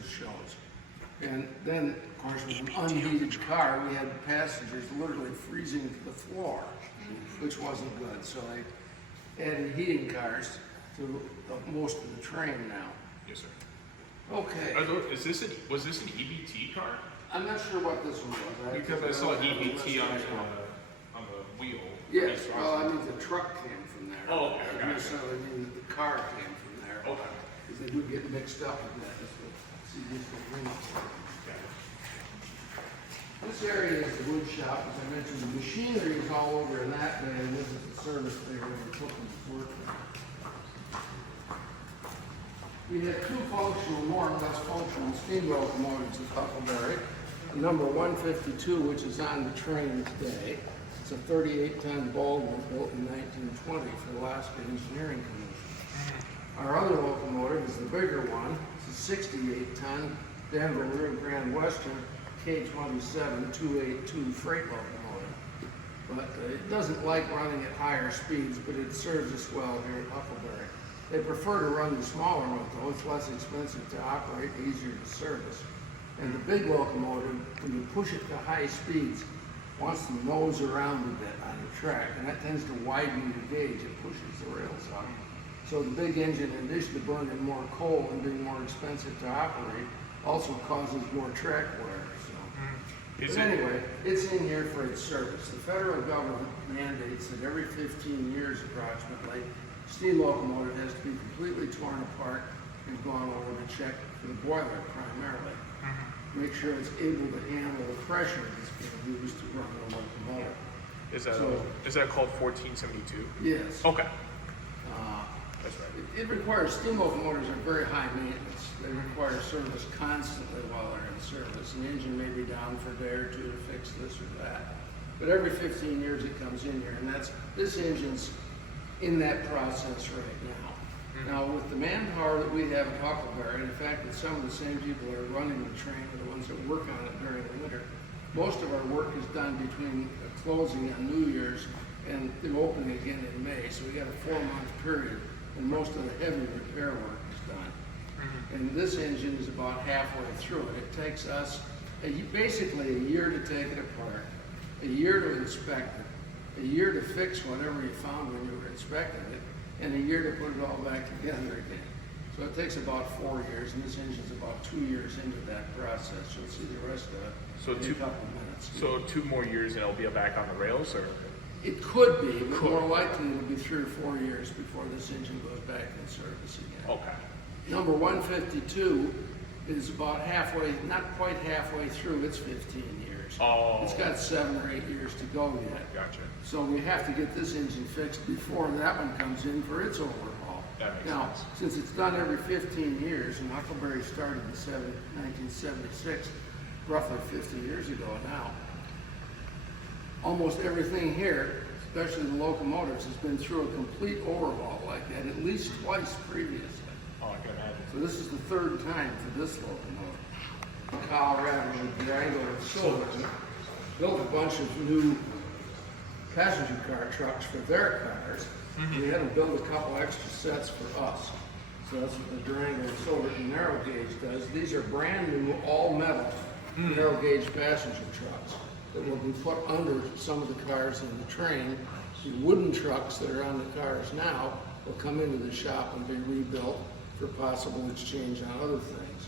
it shows. And then, of course, with an unheated car, we had passengers literally freezing to the floor, which wasn't good. So they added heating cars to most of the train now. Yes, sir. Okay. Was this an EBT car? I'm not sure what this one was. Because I saw EBT on the wheel. Yes, well, I mean, the truck came from there. Oh, okay, I gotcha. necessarily mean that the car came from there. Okay. Because they would get mixed up with that. This area is the wood shop, as I mentioned. The machinery is all over in that bay, and this is the service bay where we took them to work. We had two functional, more or less functional steam locomotives at Huckleberry. Number 152, which is on the train today. It's a 38-ton Baldwin built in 1920 for the Alaska Engineering Commission. Our other locomotive is the bigger one. It's a 68-ton Denver Rio Grande Western K27 282 freight locomotive. But it doesn't like running at higher speeds, but it serves us well here at Huckleberry. They prefer to run the smaller one, though. It's less expensive to operate, easier to service. And the big locomotive, when you push it to high speeds, wants to nose around a bit on the track, and that tends to widen the gauge. It pushes the rails up. So the big engine, in addition to burning more coal and being more expensive to operate, also causes more track wear. But anyway, it's in here for its service. The federal government mandates that every 15 years approximately, steam locomotive has to be completely torn apart and gone over to check for the boiler primarily. Make sure it's able to handle the pressure that's being used to run the locomotive. Is that called 1472? Yes. Okay. That's right. It requires, steam locomotives are very high maintenance. They require service constantly while they're in service. An engine may be down for a day or two to fix this or that. But every 15 years it comes in here, and this engine's in that process right now. Now, with the manpower that we have at Huckleberry, and the fact that some of the same people that are running the train are the ones that work on it during the winter, most of our work is done between the closing on New Year's and the opening again in May. So we got a 4-month period, and most of the heavy repair work is done. And this engine is about halfway through it. It takes us basically a year to take it apart, a year to inspect it, a year to fix whatever you found when you were inspecting it, and a year to put it all back together again. So it takes about 4 years, and this engine's about 2 years into that process. You'll see the rest of it in a couple minutes. So 2 more years and it'll be back on the rails, or? It could be, but more likely it'll be 3 or 4 years before this engine goes back in service again. Okay. Number 152 is about halfway, not quite halfway through its 15 years. Oh. It's got 7 or 8 years to go yet. Gotcha. So we have to get this engine fixed before that one comes in for its overhaul. That makes now, sense. since it's done every 15 years, and Huckleberry started in 1976, roughly 50 years ago now, almost everything here, especially the locomotives, has been through a complete overhaul like that at least twice previously. Oh, I can imagine. So this is the 3rd time for this locomotive. Colorado and Durango and Silverton built a bunch of new passenger car trucks for their cars. We had to build a couple extra sets for us. So that's what the Durango and Silverton narrow gauge does. These are brand new, all metal narrow gauge passenger trucks that will be put under some of the cars in the train. The wooden trucks that are on the cars now will come into the shop and be rebuilt for possible exchange on other things.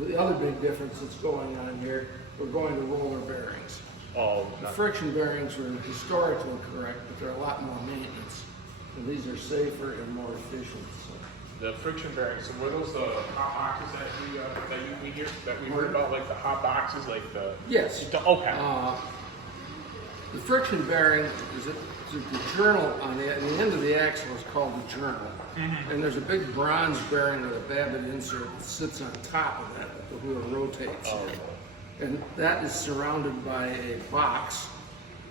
The other big difference that's going on here, we're going to roller bearings. Oh, The friction bearings were historically correct, but they're a lot more maintenance. And these are safer and more efficient. So. the friction bearings. So were those the hot boxes that we heard about, like the hot boxes, like the? Yes. Okay. The friction bearing is the journal on the end of the axle is called the journal. And there's a big bronze bearing with a Babbitt insert that sits on top of that the wheel rotates in. And that is surrounded by a box,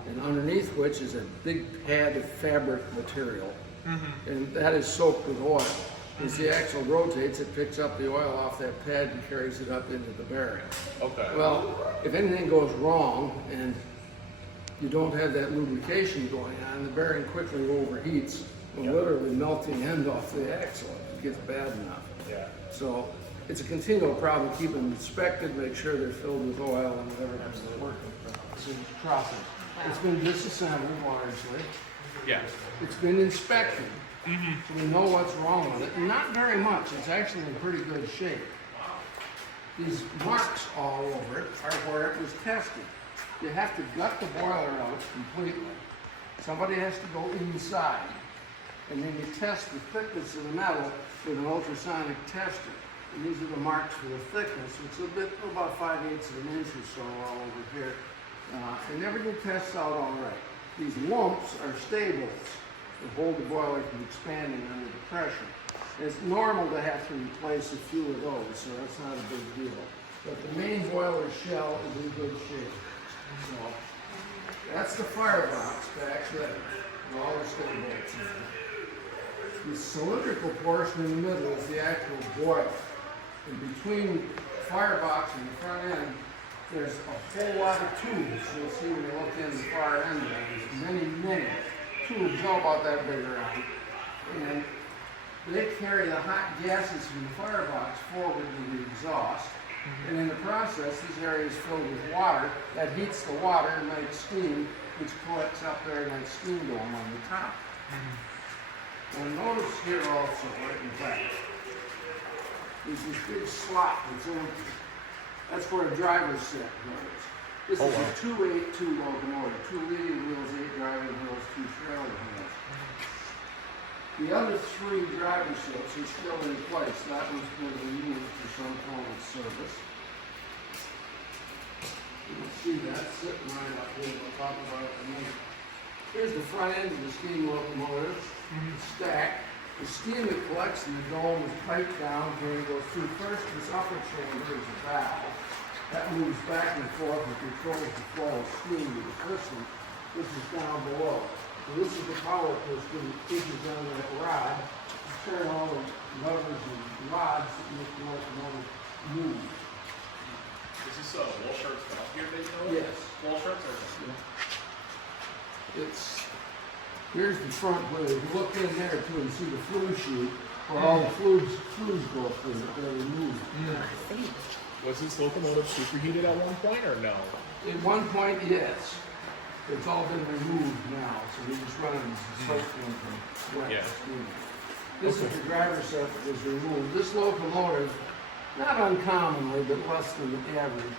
and underneath which is a big pad of fabric material. And that is soaked with oil. As the axle rotates, it picks up the oil off that pad and carries it up into the bearing. Okay. Well, if anything goes wrong and you don't have that lubrication going on, the bearing quickly overheats, and literally melting end off the axle if it gets bad enough. Yeah. So it's a continual problem. Keep them inspected, make sure they're filled with oil and whatever that's working. It's a process. It's been disassembled largely. Yeah. It's been inspected, so we know what's wrong with it. Not very much. It's actually in pretty good shape. These marks all over it are where it was tested. You have to gut the boiler out completely. Somebody has to go inside, and then you test the thickness of the metal with an ultrasonic tester. And these are the marks for the thickness, which is about 5/8 of an inch or so all over here. And everything tests out all right. These lumps are stables that hold the boiler from expanding under the pressure. And it's normal to have to replace a few of those, so that's not a big deal. But the main boiler shell is in good shape. So that's the firebox back there, with all the steel bolts in it. The cylindrical portion in the middle is the actual boiler. And between the firebox and the front end, there's a whole lot of tubes. You'll see when you look in the far end there. There's many tubes, all about that big around. And they carry the hot gases from the firebox forward to the exhaust. And in the process, this area is filled with water. That heats the water and makes steam, which collects up there in that steam dome on the top. And notice here also, right in the back, there's this big slot that's empty. That's where a driver's set goes. This is a 282 locomotive, 2 leading wheels, 8 driving wheels, 2 trailer wheels. The other 3 driver sets are still in place. That was been removed for some form of service. You can see that sitting right up here. We'll talk about it in a minute. Here's the front end of the steam locomotive, stack. The steam that collects in the dome is piped down here and goes through first this upper chamber is a valve. That moves back and forth and controls the flow of steam to the piston. This is down below. So this is the power piston that pushes on that rod to turn all the levers and rods that make the locomotive move. Is this wall shirts up here that you know? Yes. Wall shirts or? It's, here's the front wheel. If you look in there too and see the flue chute where all the flues go through it, they're removed. Was this locomotive superheated at one point or no? At one point, yes. It's all been removed now, so we just run it as a from wet steam. This is the driver set that was removed. This locomotive, not uncommonly, but less than the average,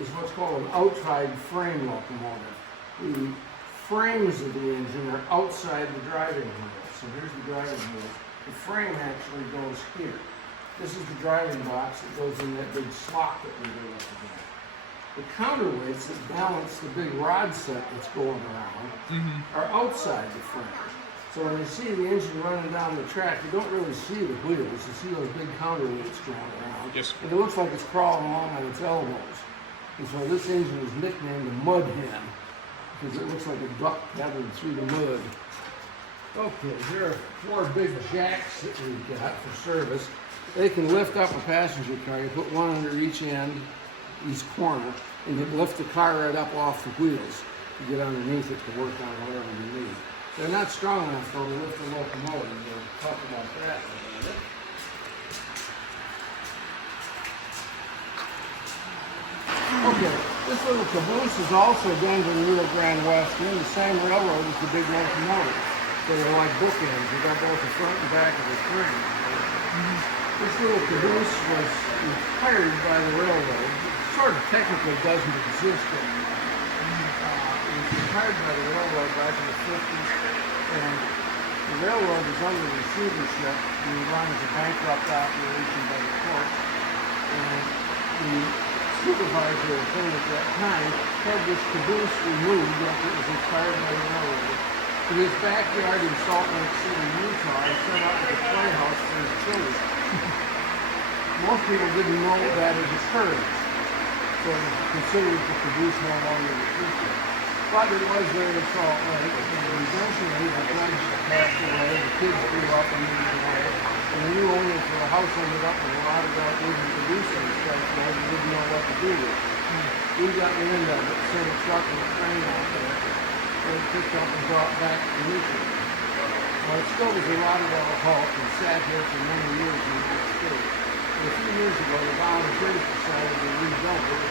is what's called an outside frame locomotive. The frames of the engine are outside the driving wheel. So here's the driving wheel. The frame actually goes here. This is the driving box that goes in that big slot that we were looking at. The counterweights that balance the big rod set that's going around are outside the frame. So when you see the engine running down the track, you don't really see the wheels. You see those big counterweights going around. Yes. And it looks like it's crawling along on its elbows. And so this engine is nicknamed the Mud Hen, because it looks like a duck gathered through the mud. Okay, here are 4 big jacks that we've got for service. They can lift up a passenger car. You put one under each end, each corner, and you lift the car right up off the wheels. You get underneath it to work on whatever you need. They're not strong enough though to lift the locomotive. We'll talk about that in a minute. Okay, this little caboose is also going to the Rio Grande West in the same railroad as the big locomotive. So they're like bookends. You got both the front and back of the frame. This little caboose was retired by the railroad. It sort of technically doesn't exist anymore. It was retired by the railroad back in the 50s, and the railroad was under receivership and run as a bankrupt operation by the court. And the supervisor of the thing at that time had this caboose removed after it was retired by the railroad. In his backyard in Salt Lake City, Utah, he set up a playhouse for his children. Most people didn't know that it occurred, so it was considered the caboose no longer existed. But it was there in Salt Lake, and eventually the judge passed away, the kids grew up and moved away, and the new owner for the house ended up with a lot of that wooden caboose on the site, and they didn't know what to do with it. We got wind of it, sent a truck and a train out there, and picked up and brought back to Michigan. Well, it still was a Lauderdale halt and sat here for many years in the United States. And a few years ago, the British decided to rebuild it.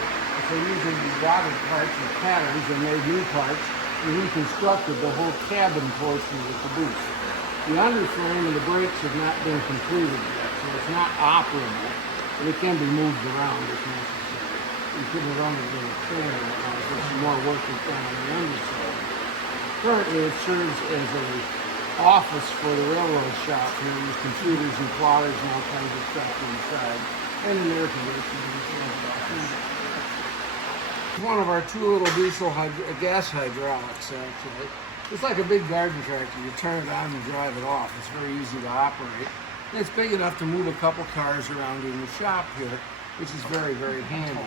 So using these rotted parts and patterns, they made new parts and reconstructed the whole cabin portion of the caboose. The underframe and the brakes have not been completed yet, so it's not operable, but it can be moved around if necessary. You couldn't run it in a crane or whatnot, so some more work is done on the underside. Currently, it serves as a office for the railroad shop here with computers and plotters and all kinds of stuff inside, and an air conditioning. It's one of our two little diesel gas hydraulics, actually. It's like a big garden tractor. You turn it on and drive it off. It's very easy to operate. And it's big enough to move a couple cars around in the shop here, which is very, very handy.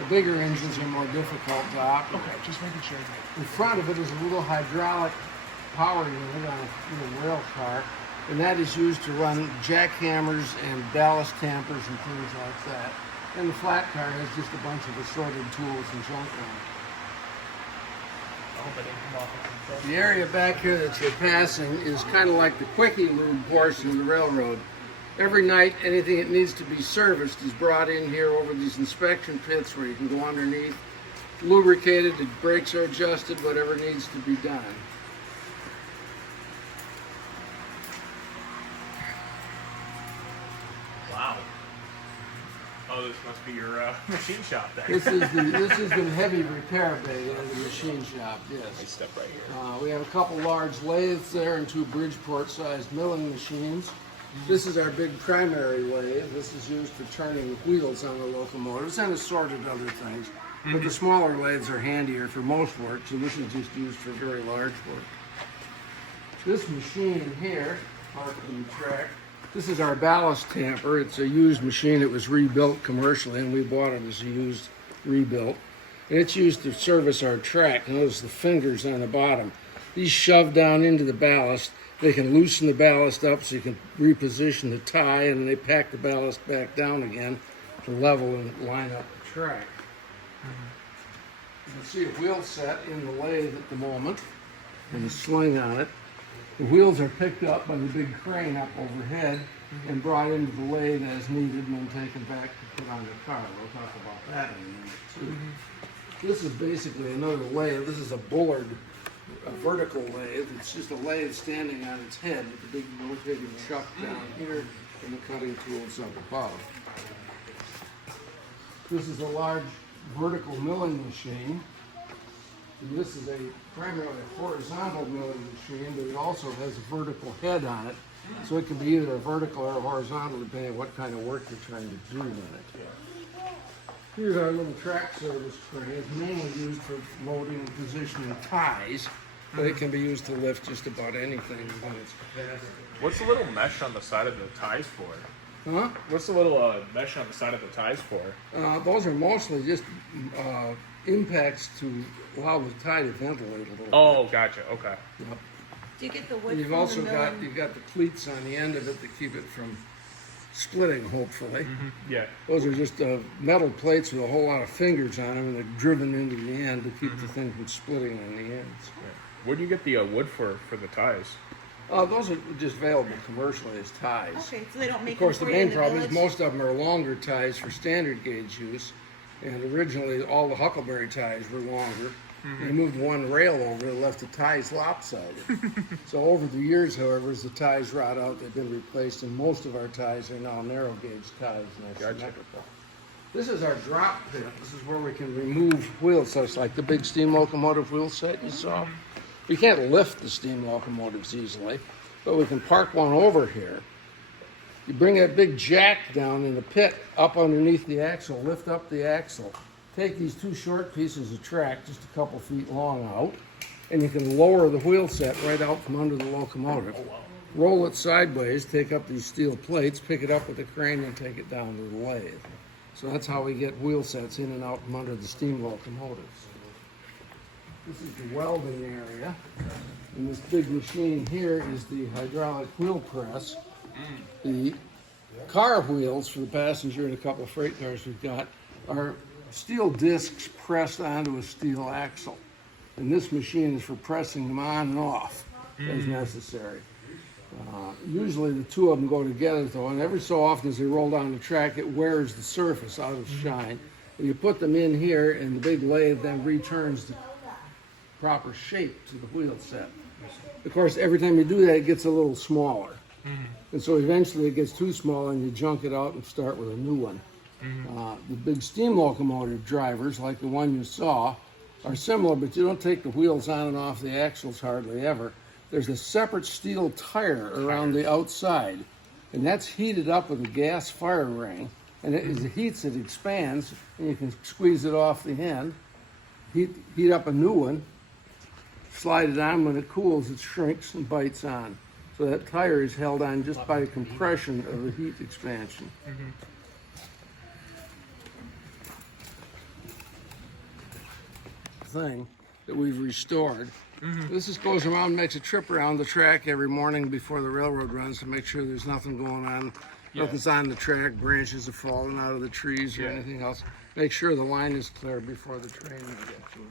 The bigger engines are more difficult to operate. Okay, just making sure. In front of it is a little hydraulic power unit on a little rail car, and that is used to run jackhammers and ballast tampers and things like that. And the flat car has just a bunch of assorted tools and junk on it. I hope I didn't come off of control. The area back here that you're passing is kind of like the quickie lube portion of the railroad. Every night, anything that needs to be serviced is brought in here over these inspection pits where you can go underneath, lubricated, the brakes are adjusted, whatever needs to be done. Wow. Oh, this must be your machine shop then. This is the heavy repair bay in the machine shop, Nice yes. step right here. We have a couple large lathes there and two Bridgeport-sized milling machines. This is our big primary lathe. This is used for turning the wheels on the locomotives and assorted other things. But the smaller lathes are handier for most work, so this is just used for very large work. This machine here, parked in the track, this is our ballast tamper. It's a used machine. It was rebuilt commercially, and we bought it as a used rebuilt. And it's used to service our track. Notice the fingers on the bottom. These shove down into the ballast. They can loosen the ballast up so you can reposition the tie, and then they pack the ballast back down again to level and line up the track. You can see a wheel set in the lathe at the moment, and a sling on it. The wheels are picked up by the big crane up overhead and brought into the lathe as needed and then taken back to put on the car. We'll talk about that in a minute too. This is basically another lathe. This is a Bullard, a vertical lathe. It's just a lathe standing on its head with the big rotating chuck down here and the cutting tools up above. This is a large vertical milling machine. And this is primarily a horizontal milling machine, but it also has a vertical head on it. So it can be either a vertical or a horizontal, depending on what kind of work you're trying to do in it. Here's our little track service crane. It's mainly used for loading and positioning ties, but it can be used to lift just about anything within its capacity. What's the little mesh on the side of the ties for? Huh? What's the little mesh on the side of the ties for? Those are mostly just impacts to allow the tie to ventilate a little bit. Oh, gotcha. Okay. Yep. Do you get the wood You've from also the got milling? you've got the cleats on the end of it to keep it from splitting, hopefully. Yeah. Those are just metal plates with a whole lot of fingers on them, and they're driven into the end to keep the thing from splitting on the ends. Where do you get the wood for the ties? Those are just available commercially as ties. Okay, so they don't make Of course, the them for you in main the problem is village? most of them are longer ties for standard gauge use, and originally all the Huckleberry ties were longer. They moved one rail over and left the ties lopsided. So over the years, however, as the ties rot out, they've been replaced, and most of our ties are now narrow gauge ties, and they're symmetrical. This is our drop pit. This is where we can remove wheel sets, like the big steam locomotive wheel set you saw. We can't lift the steam locomotives easily, but we can park one over here. You bring that big jack down in the pit up underneath the axle, lift up the axle, take these two short pieces of track, just a couple feet long out, and you can lower the wheel set right out from under the locomotive. Roll it sideways, take up these steel plates, pick it up with the crane, and take it down to the lathe. So that's how we get wheel sets in and out from under the steam locomotives. This is the welding area. And this big machine here is the hydraulic wheel press. The car wheels for the passenger and a couple of freight cars we've got are steel discs pressed onto a steel axle. And this machine is for pressing them on and off as necessary. Usually the two of them go together though, and every so often as they roll down the track, it wears the surface out of shine. And you put them in here, and the big lathe then returns the proper shape to the wheel set. Of course, every time you do that, it gets a little smaller. And so eventually it gets too small and you junk it out and start with a new one. The big steam locomotive drivers, like the one you saw, are similar, but you don't take the wheels on and off the axles hardly ever. There's a separate steel tire around the outside, and that's heated up with a gas fire ring. And as it heats, it expands, and you can squeeze it off the end, heat up a new one, slide it on. When it cools, it shrinks and bites on. So that tire is held on just by the compression of the heat expansion. Thing that we've restored. This goes around, makes a trip around the track every morning before the railroad runs to make sure there's nothing going on. Nothing's on the track, branches are falling out of the trees or anything else. Make sure the line is clear before the train will get through.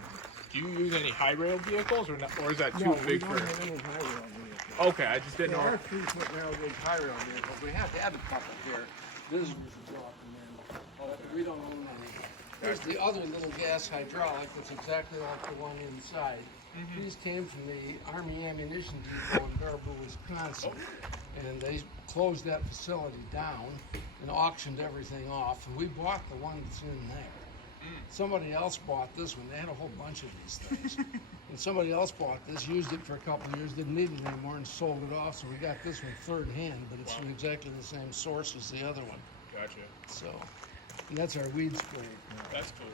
Do you use any high rail vehicles, or not, or is that too big for? Have any high rail vehicles. Okay, I just didn't There know. are 3-foot rail gauge high rail vehicles. We have had a couple here. This was brought them in, but we don't own any. There's the other little gas hydraulic that's exactly like the one inside. These came from the Army Ammunition Depot in Baraboo, Wisconsin. And they closed that facility down and auctioned everything off. And we bought the one that's in there. Somebody else bought this one. They had a whole bunch of these things. And somebody else bought this, used it for a couple of years, didn't need it anymore, and sold it off. So we got this one third hand, but it's from exactly the same source as the other one. Gotcha. So, and that's our weed spray. That's cool.